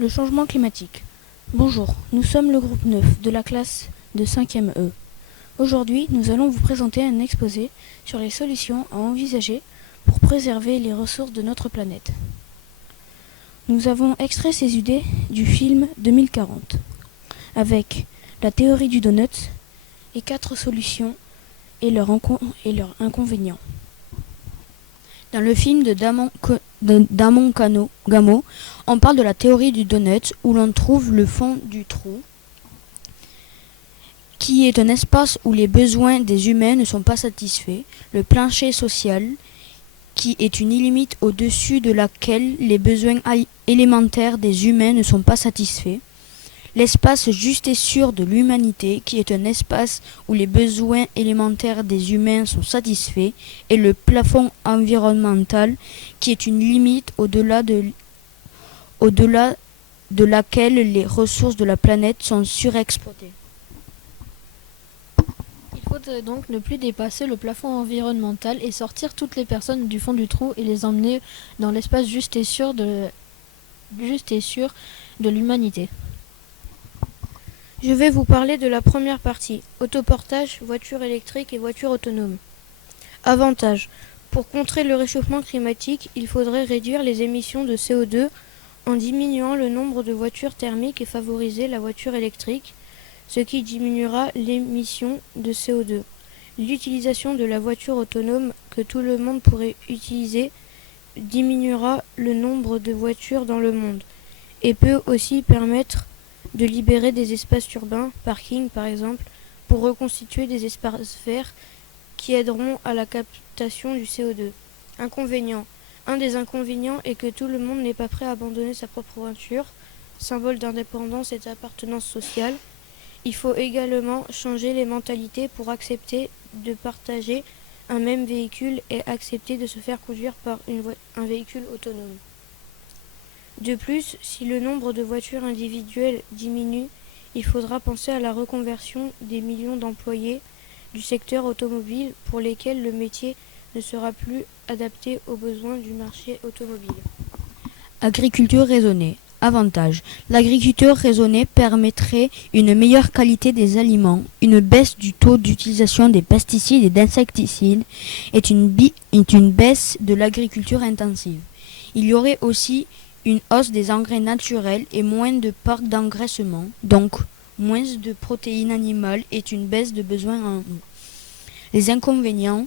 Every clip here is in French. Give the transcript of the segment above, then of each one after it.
Le changement climatique. Bonjour, nous sommes le groupe 9 de la classe de 5e E. Aujourd'hui, nous allons vous présenter un exposé sur les solutions à envisager pour préserver les ressources de notre planète. Nous avons extrait ces idées du film 2040, avec la théorie du donut et 4 solutions et leurs inconvénients. Dans le film de Damon Gamo, on parle de la théorie du donut où l'on trouve le fond du trou, qui est un espace où les besoins des humains ne sont pas satisfaits, le plancher social, qui est une limite au-dessus de laquelle les besoins élémentaires des humains ne sont pas satisfaits, l'espace juste et sûr de l'humanité, qui est un espace où les besoins élémentaires des humains sont satisfaits, et le plafond environnemental, qui est une limite au-delà de laquelle les ressources de la planète sont surexploitées. Il faudrait donc ne plus dépasser le plafond environnemental et sortir toutes les personnes du fond du trou et les emmener dans l'espace juste et sûr de l'humanité. Je vais vous parler de la première partie, autoportage, voiture électrique et voiture autonome. Avantages. Pour contrer le réchauffement climatique, il faudrait réduire les émissions de CO2 en diminuant le nombre de voitures thermiques et favoriser la voiture électrique, ce qui diminuera l'émission de CO2. L'utilisation de la voiture autonome que tout le monde pourrait utiliser diminuera le nombre de voitures dans le monde et peut aussi permettre de libérer des espaces urbains, parkings par exemple, pour reconstituer des espaces verts qui aideront à la captation du CO2. Inconvénients. Un des inconvénients est que tout le monde n'est pas prêt à abandonner sa propre voiture, symbole d'indépendance et d'appartenance sociale. Il faut également changer les mentalités pour accepter de partager un même véhicule et accepter de se faire conduire par un véhicule autonome. De plus, si le nombre de voitures individuelles diminue, il faudra penser à la reconversion des millions d'employés du secteur automobile pour lesquels le métier ne sera plus adapté aux besoins du marché automobile. Agriculture raisonnée. Avantage. L'agriculture raisonnée permettrait une meilleure qualité des aliments, une baisse du taux d'utilisation des pesticides et d'insecticides et une baisse de l'agriculture intensive. Il y aurait aussi une hausse des engrais naturels et moins de parcs d'engraissement, donc moins de protéines animales et une baisse de besoins en eau. Les inconvénients.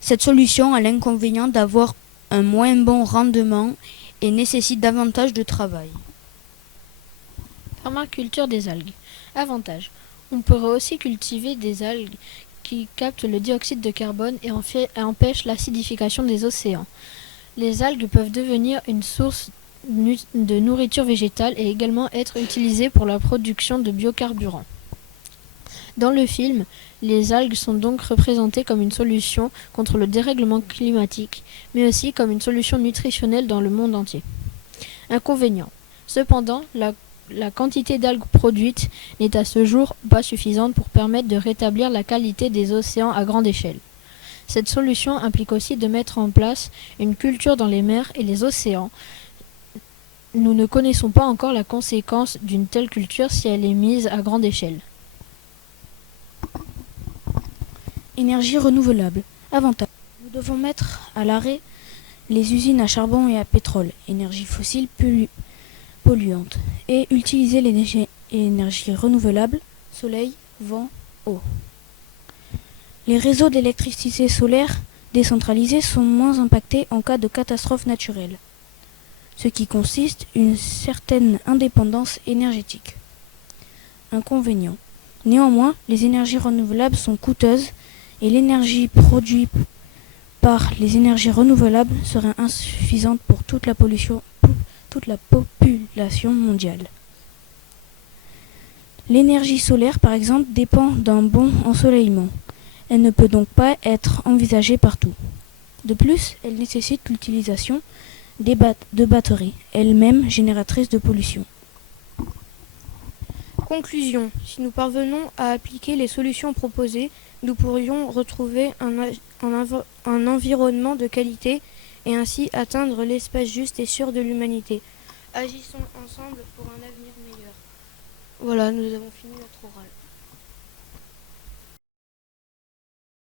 Cette solution a l'inconvénient d'avoir un moins bon rendement et nécessite davantage de travail. Permaculture des algues. Avantage. On pourrait aussi cultiver des algues qui captent le dioxyde de carbone et empêchent l'acidification des océans. Les algues peuvent devenir une source de nourriture végétale et également être utilisées pour la production de biocarburants. Dans le film, les algues sont donc représentées comme une solution contre le dérèglement climatique, mais aussi comme une solution nutritionnelle dans le monde entier. Inconvénients. Cependant, la quantité d'algues produites n'est à ce jour pas suffisante pour permettre de rétablir la qualité des océans à grande échelle. Cette solution implique aussi de mettre en place une culture dans les mers et les océans. Nous ne connaissons pas encore la conséquence d'une telle culture si elle est mise à grande échelle. Énergie renouvelable. Avantage. Nous devons mettre à l'arrêt les usines à charbon et à pétrole, énergie fossile polluante, et utiliser l'énergie renouvelable, soleil, vent, eau. Les réseaux d'électricité solaire décentralisés sont moins impactés en cas de catastrophe naturelle, ce qui consiste une certaine indépendance énergétique. Inconvénient. Néanmoins, les énergies renouvelables sont coûteuses et l'énergie produite par les énergies renouvelables serait insuffisante pour toute la population mondiale. L'énergie solaire, par exemple, dépend d'un bon ensoleillement. Elle ne peut donc pas être envisagée partout. De plus, elle nécessite l'utilisation de batteries, elles-mêmes génératrices de pollution. Conclusion. Si nous parvenons à appliquer les solutions proposées, nous pourrions retrouver un environnement de qualité et ainsi atteindre l'espace juste et sûr de l'humanité. Agissons ensemble pour un avenir meilleur. Voilà, nous avons fini notre oral.